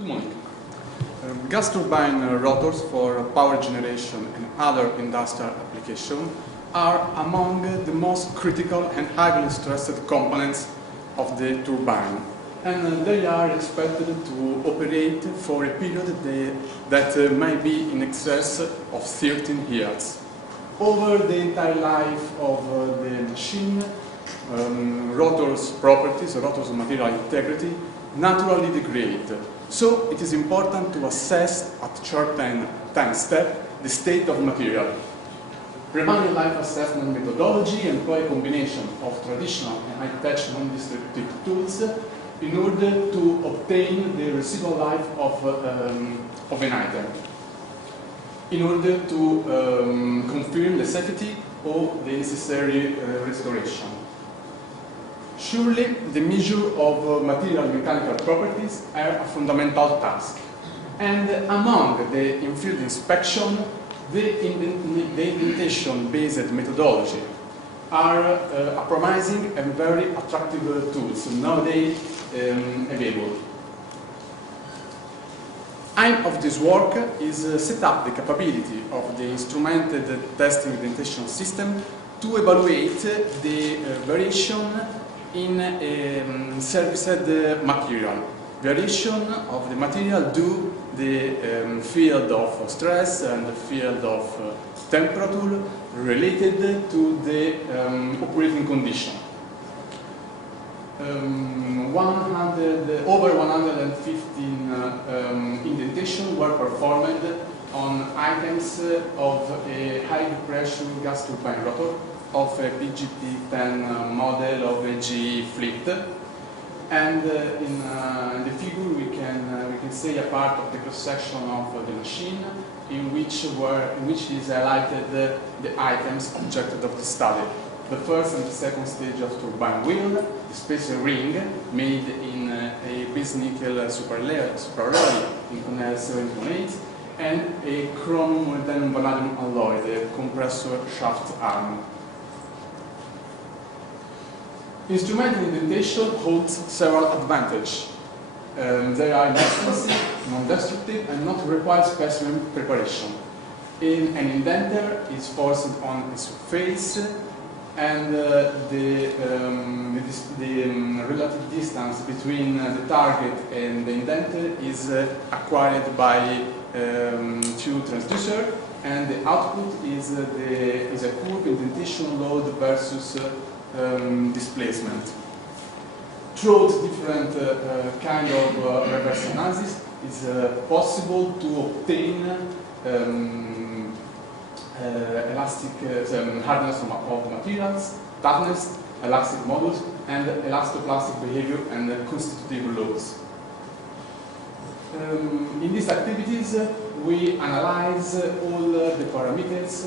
Good morning. Gas turbine rotors for power generation and other industrial applications are among the most critical and highly stressed components of the turbine, and they are expected to operate for a period that may be in excess of 13 years. Over the entire life of the machine, rotors' properties, rotors' material integrity, naturally degrade. So it is important to assess at certain time step the state of material. Remaining life assessment methodology employ a combination of traditional and high-tech non-destructive tools in order to obtain the residual life of an item, in order to confirm the safety or the necessary restoration. Surely, the measure of material mechanical properties are a fundamental task, and among the in-field inspection, the indentation-based methodology are a promising and very attractive tools nowadays available. Aim of this work is set up the capability of the instrumented testing indentation system to evaluate the variation in serviced material. Variation of the material due the field of stress and the field of temperature related to the operating condition. Over 115 indentations were performed on items of a high pressure gas turbine rotor of a PGT-10 model of a GE fleet, and in the figure we can see a part of the cross section of the machine in which is highlighted the items objective of the study. The first and the second stage of turbine wheel, the spacer ring made in a base nickel superalloy in Cornell 718, and a chrome molybdenum vanadium alloy, the compressor shaft arm. Instrumental indentation holds several advantages. They are inexpensive, non-destructive, and not require specimen preparation. An indenter is forced on a surface, and the relative distance between the target and the indenter is acquired by two transducers, and the output is a curve indentation load versus displacement. Through different kind of reverse analysis, it's possible to obtain elastic hardness of materials, toughness, elastic modulus, and elastoplastic behavior and constitutive loads. In these activities, we analyze all the parameters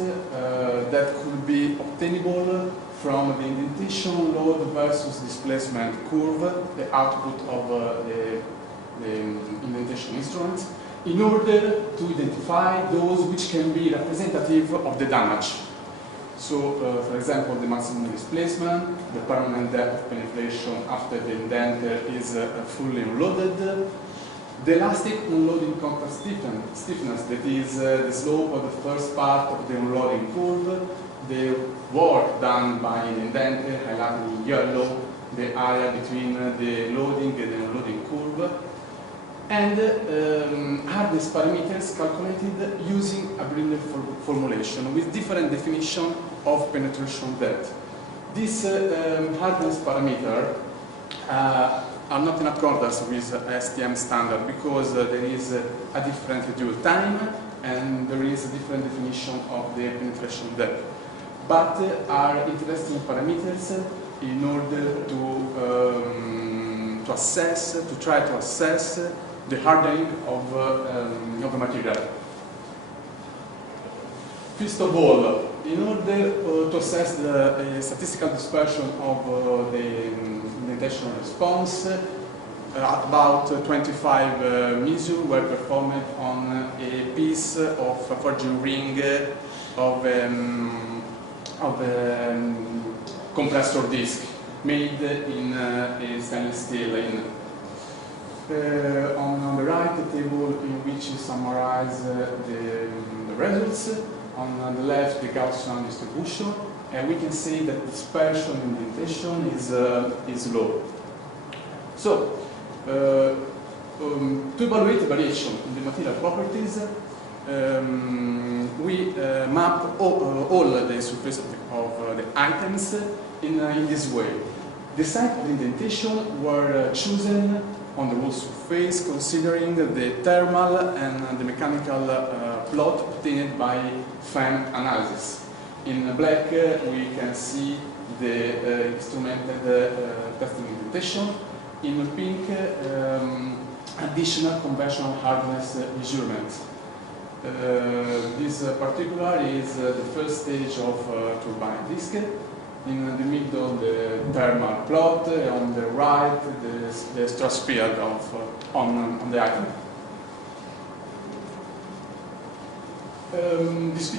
that could be obtainable from the indentation load versus displacement curve, the output of the indentation instruments, in order to identify those which can be representative of the damage. So, for example, the maximum displacement, the permanent depth of penetration after the indenter is fully unloaded, the elastic unloading contact stiffness, that is the slope of the first part of the unloading curve, the work done by an indenter, highlighted in yellow, the area between the loading and the unloading curve, and hardness parameters calculated using a Brindle formulation with different definition of penetration depth. These hardness parameters are not in accordance with STM standard because there is a different dwell time and there is a different definition of the penetration depth, but are interesting parameters in order to try to assess the hardening of the material. First of all, in order to assess the statistical dispersion of the indentation response, about 25 measures were performed on a piece of a forging ring of compressor disc made in stainless steel. On the right, a table in which you summarize the results. On the left, the Gaussian distribution. And we can say that dispersion indentation is low. So, to evaluate the variation in the material properties, we map all the surface of the items in this way. The site of indentation were chosen on the whole surface considering the thermal and the mechanical plot obtained by FEM analysis. In black we can see the instrumented testing indentation. In pink, additional conventional hardness measurement. This particular is the first stage of turbine disk. In the middle, the thermal plot. On the right, the stress field on the item. This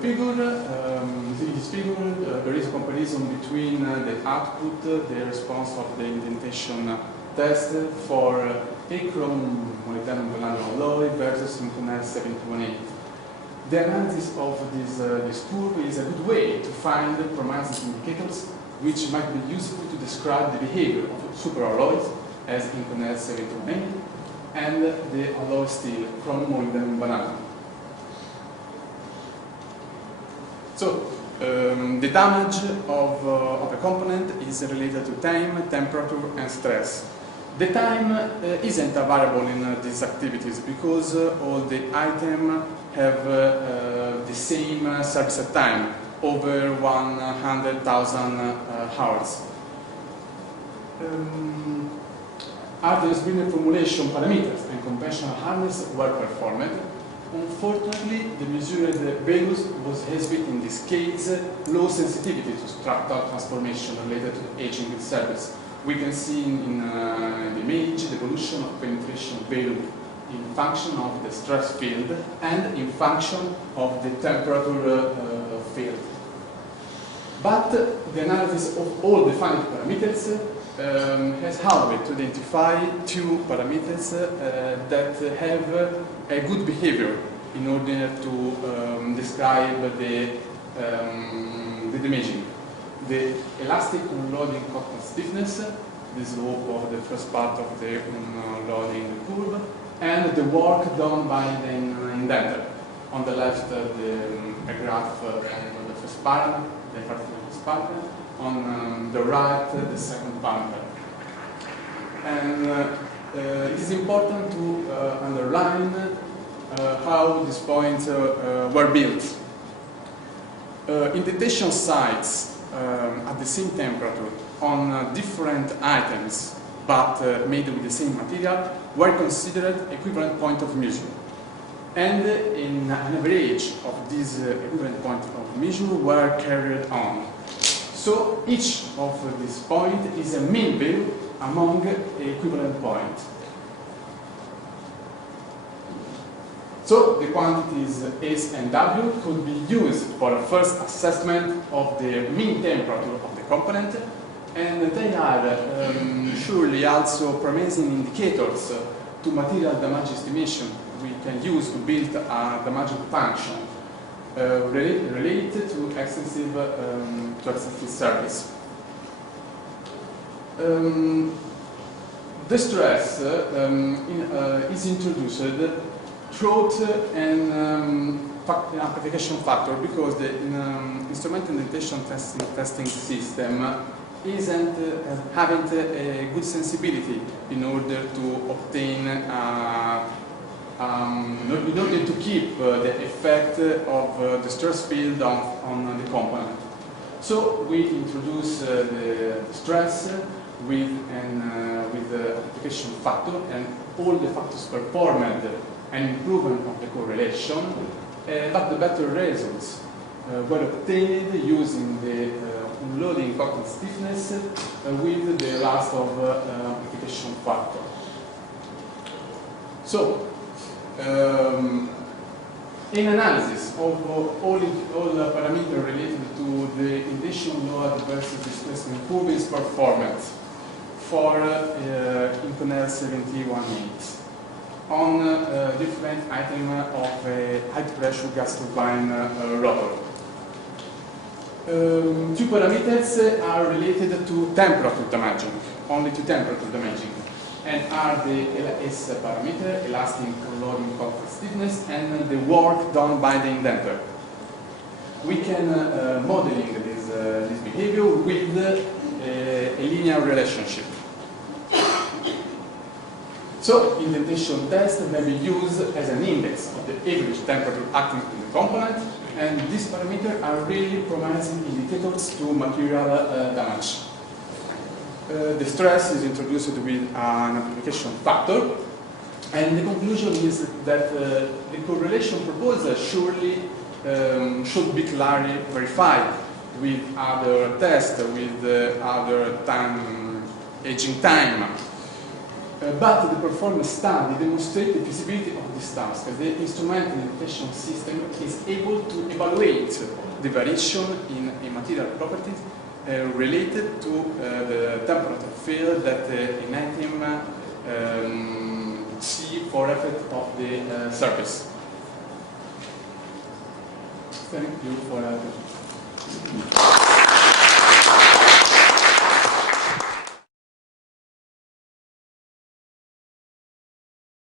figure, there is a comparison between the output, the response of the indentation test for Acron molybdenum vanadium alloy versus Inconel 7218. The analysis of this curve is a good way to find promising indicators which might be useful to describe the behavior of superalloys as Inconel 7218 and the alloy steel from molybdenum vanadium. So, the damage of a component is related to time, temperature, and stress. The time isn't a variable in these activities because all the items have the same service time, over 100,000 hours. Ardens-Brunner formulation parameters and conventional hardness were performed. Unfortunately, the measured values was exhibit in this case low sensitivity to structural transformation related to the aging surface. We can see in the image the evolution of penetration value in function of the stress field and in function of the temperature field. But the analysis of all the finite parameters has helped to identify two parameters that have a good behavior in order to describe the imaging. The elastic unloading cotton stiffness, the slope of the first part of the unloading curve, and the work done by the indenter. On the left, the graph of the first parameter, the first parameter. On the right, the second parameter. And it is important to underline how these points were built. Indentation sites at the same temperature on different items but made with the same material were considered equivalent point of measure. And in an average of these equivalent points of measure were carried on. So each of these points is a mean value among equivalent points. So the quantities S and W could be used for a first assessment of the mean temperature of the component, and they are surely also promising indicators to material damage estimation we can use to build a damage function related to extensive service. The stress is introduced through an amplification factor because the instrument indentation testing system isn't having a good sensibility in order to obtain in order to keep the effect of the stress field on the component. So we introduce the stress with the amplification factor, and all the factors performed an improvement of the correlation, but the better results were obtained using the unloading cotton stiffness with the last of amplification factor. So, in analysis of all parameters related to the indentation load versus displacement curve is performed. for Inconel 7018 on different item of a high pressure gas turbine rotor. Two parameters are related to temperature damaging, only to temperature damaging, and are the LS parameter, elastic loading comfort stiffness, and the work done by the indenter. We can modeling this behavior with a linear relationship. So, indentation test may be used as an index of the average temperature acting in the component, and these parameters are really promising indicators to material damage. The stress is introduced with an amplification factor, and the conclusion is that the correlation proposal surely should be clearly verified with other tests, with other aging time. But the performance study demonstrates the feasibility of this task. The instrument indentation system is able to evaluate the variation in material properties related to the temperature field that in item see for effect of the surface. Thank you for attention.